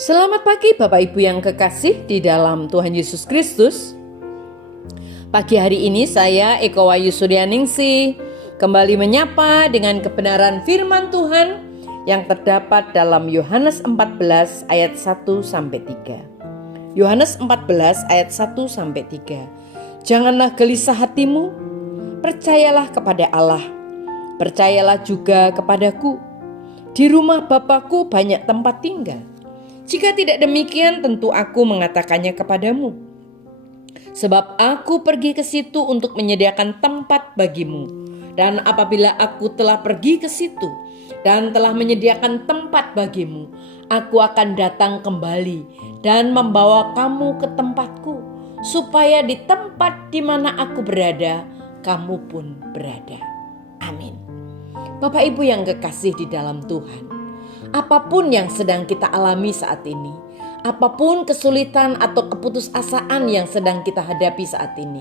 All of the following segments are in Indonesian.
Selamat pagi Bapak Ibu yang kekasih di dalam Tuhan Yesus Kristus. Pagi hari ini saya Eko Wayu Suryaningsih kembali menyapa dengan kebenaran firman Tuhan yang terdapat dalam Yohanes 14 ayat 1-3. Yohanes 14 ayat 1-3. Janganlah gelisah hatimu, percayalah kepada Allah, percayalah juga kepadaku. Di rumah Bapa-Ku banyak tempat tinggal. Jika tidak demikian, tentu aku mengatakannya kepadamu. Sebab aku pergi ke situ untuk menyediakan tempat bagimu. Dan apabila aku telah pergi ke situ dan telah menyediakan tempat bagimu, aku akan datang kembali dan membawa kamu ke tempatku, supaya di tempat di mana aku berada, kamu pun berada. Amin. Bapak Ibu yang kekasih di dalam Tuhan, apapun yang sedang kita alami saat ini, apapun kesulitan atau keputusasaan yang sedang kita hadapi saat ini,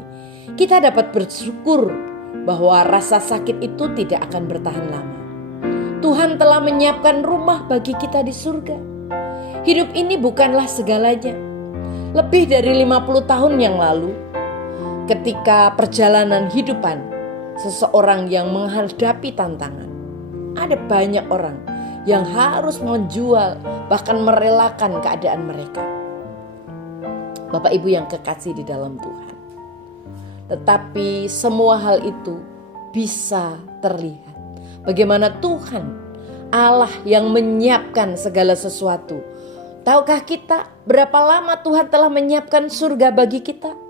kita dapat bersyukur bahwa rasa sakit itu tidak akan bertahan lama. Tuhan telah menyiapkan rumah bagi kita di surga. Hidup ini bukanlah segalanya. Lebih dari 50 tahun yang lalu, ketika perjalanan hidupan seseorang yang menghadapi tantangan, ada banyak orang yang harus menjual, bahkan merelakan keadaan mereka. Bapak Ibu yang kekasih di dalam Tuhan. Tetapi semua hal itu bisa terlihat. Bagaimana Tuhan, Allah yang menyiapkan segala sesuatu. Tahukah kita berapa lama Tuhan telah menyiapkan surga bagi kita?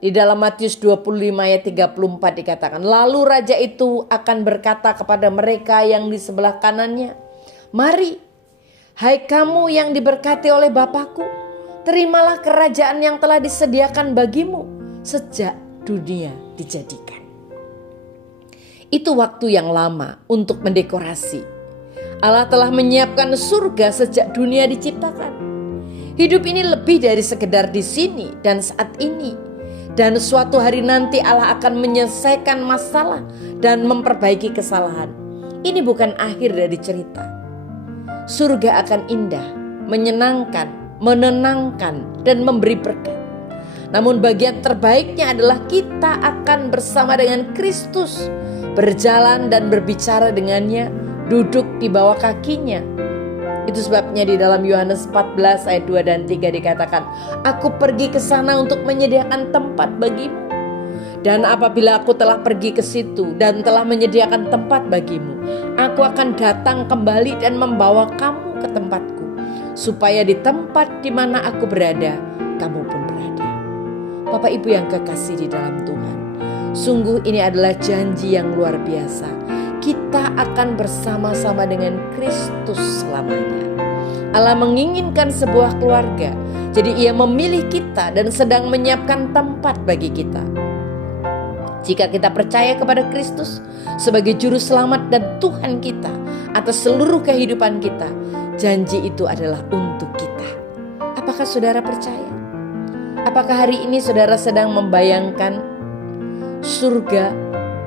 Di dalam Matius 25 ayat 34 dikatakan, lalu raja itu akan berkata kepada mereka yang di sebelah kanannya, mari, hai kamu yang diberkati oleh Bapa-Ku, terimalah kerajaan yang telah disediakan bagimu sejak dunia dijadikan. Itu waktu yang lama untuk mendekorasi. Allah telah menyiapkan surga sejak dunia diciptakan. Hidup ini lebih dari sekedar di sini dan saat ini. Dan suatu hari nanti Allah akan menyelesaikan masalah dan memperbaiki kesalahan. Ini bukan akhir dari cerita. Surga akan indah, menyenangkan, menenangkan, dan memberi berkat. Namun bagian terbaiknya adalah kita akan bersama dengan Kristus, berjalan dan berbicara dengannya, duduk di bawah kakinya. Itu sebabnya di dalam Yohanes 14 ayat 2 dan 3 dikatakan, aku pergi ke sana untuk menyediakan tempat bagimu. Dan apabila aku telah pergi ke situ dan telah menyediakan tempat bagimu, aku akan datang kembali dan membawa kamu ke tempatku, supaya di tempat di mana aku berada, kamu pun berada. Bapak Ibu yang kekasih di dalam Tuhan, sungguh ini adalah janji yang luar biasa. Kita akan bersama-sama dengan Kristus selamanya. Allah menginginkan sebuah keluarga, jadi Ia memilih kita dan sedang menyiapkan tempat bagi kita. Jika kita percaya kepada Kristus sebagai juru selamat dan Tuhan kita atas seluruh kehidupan kita, janji itu adalah untuk kita. Apakah saudara percaya? Apakah hari ini saudara sedang membayangkan surga,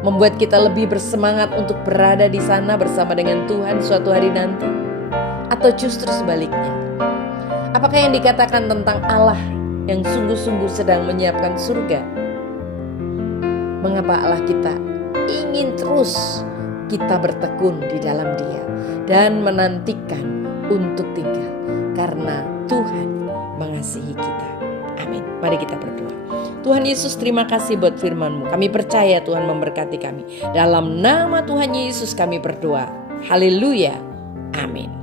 membuat kita lebih bersemangat untuk berada di sana bersama dengan Tuhan suatu hari nanti? Atau justru sebaliknya? Apakah yang dikatakan tentang Allah yang sungguh-sungguh sedang menyiapkan surga? Mengapa Allah kita ingin terus kita bertekun di dalam Dia dan menantikan untuk tinggal? Karena Tuhan mengasihi kita. Amin. Mari kita berdoa. Tuhan Yesus, terima kasih buat firman-Mu. Kami percaya Tuhan memberkati kami. Dalam nama Tuhan Yesus kami berdoa. Haleluya. Amin.